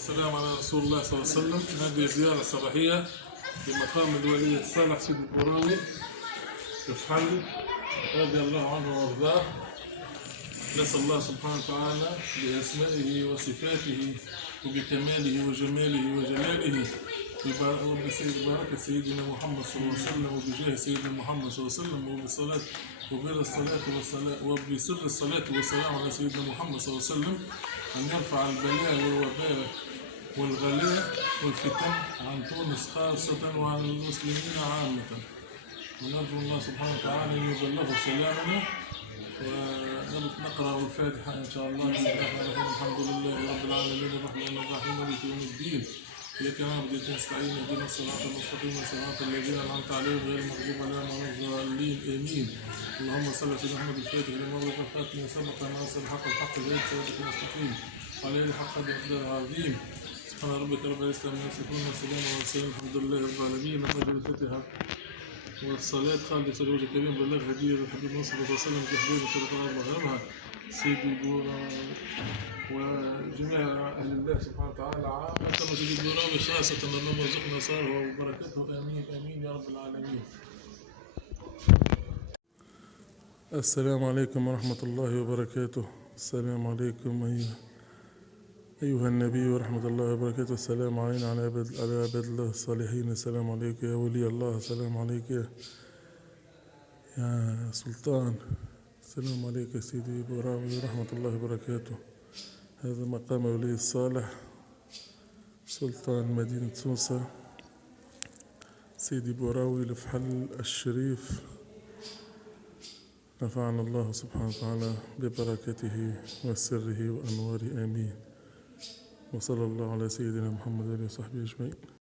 السلام على رسول الله صلى الله عليه وسلم. هذه زيارة صباحية لمقام الولي الصالح سيدي البوراوي الفحل رضي الله عنه وارضاه. نسأل الله سبحانه وتعالى بأسمائه وصفاته وبكماله وجماله وجلاله وببركة سيدنا محمد صلى الله عليه وسلم وبجاه سيدنا محمد صلى الله عليه وسلم وبصلاة وبر الصلاة والسلام وبسر الصلاة والسلام على سيدنا محمد صلى الله عليه وسلم أن يرفع البلاء والوباء والغلاء والفتن عن تونس خاصة وعن المسلمين عامة، ونرجو الله سبحانه وتعالى أن يبلغ سلامنا. ونقرأ الفاتحة إن شاء الله. بسم الله الرحمن الرحيم. الحمد لله رب العالمين الرحمن الرحيم مالك يوم الدين، إياك نعبد وإياك نستعين اهدنا الصراط المستقيم صراط الذين أنعمت عليهم غير المغضوب عليهم ولا الضالين آمين. اللهم صل على سيدنا محمد الفاتح لما أغلق الخاتم وسبق ناصر الحق الحق غير صراطك المستقيم عليه الحق بمقدار عظيم. سبحان ربك رب العزة عما يصفون وسلام على المرسلين الحمد لله رب العالمين. أجل الفاتحة والصلاة خالدة لوجه الكريم بلغ هدية للحبيب صلى الله عليه وسلم تحبيب شرفها وغيرها سيدي البوراوي وجميع أهل الله سبحانه وتعالى عامة وسيدي البوراوي خاصة. اللهم ارزقنا صالحه وبركته آمين آمين يا رب العالمين. السلام عليكم ورحمة الله وبركاته. السلام عليكم أيها النبي ورحمة الله وبركاته. السلام علينا على عباد الله الصالحين. السلام عليك يا ولي الله. السلام عليك يا سلطان. السلام عليك يا سيدي بوراوي ورحمة الله وبركاته. هذا مقام ولي الصالح سلطان مدينة سوسة سيدي بوراوي الفحل الشريف، نفعنا الله سبحانه وتعالى ببركته وسره وأنواره آمين. وصلى الله على سيدنا محمد وآله وصحبه أجمعين.